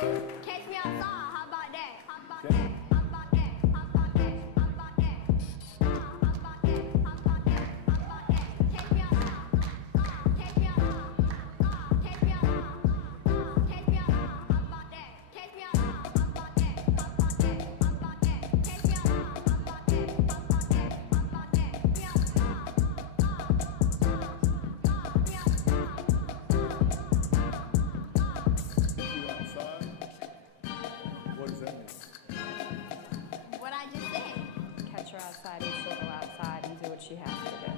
Catch me outside, how about that? How about that? How about that? How about that? How about that? How about that? How about that? How about that? Catch me outside. Catch me outside. Catch me outside. Catch me outside. How about that? Catch me outside. How about that? How about that? How about that? Catch me outside. How about that? How about that? How about that? Me outside. What does that mean? What I just said. Catch her outside and she'll go outside and do what she has to do.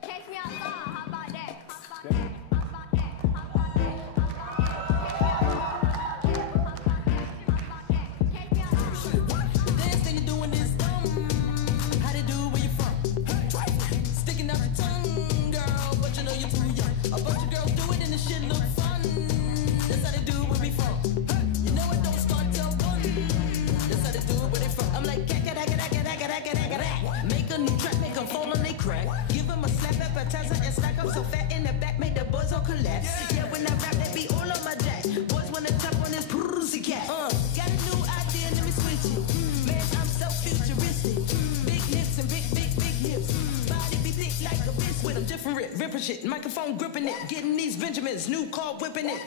Catch me outside, how about that? How about Okay. that? How about that? How about that? How about that? Catch me outside. The dance that you're doing is how they do where you from? Sticking out your tongue, girl, but you know you're too young. A bunch of girls do it and the shit look fun. That's how they do where we from. You know it don't start till one. That's how they do it where they from. I'm like, make a new track, make them fall on they crack. Give them a slap appetizer and stack up so fat in the back, make the boys all collapse. Yeah, when I rap, that be all on my jack. Boys wanna tap on this pussy cat. Got a new idea, let me switch it. Man, I'm so futuristic. Big hips and big hips. Body be thick like a biscuit. I'm different, ripping shit. Microphone gripping it. Getting these Benjamins. New car whipping it.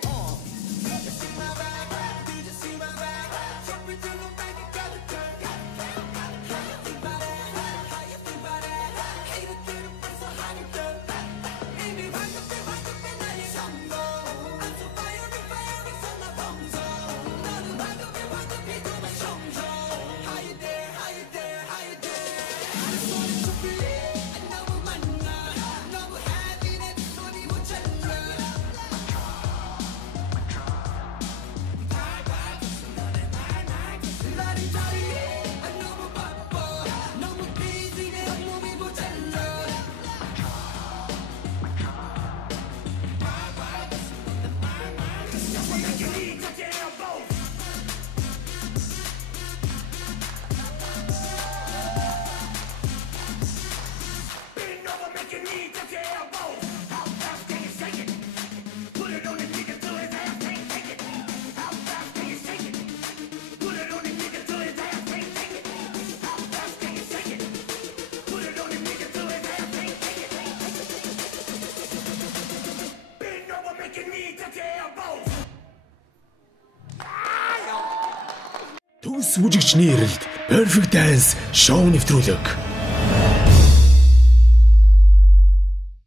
Төвс бүжигчний эрэлт Perfect Dance шоу нэвтрүүлэг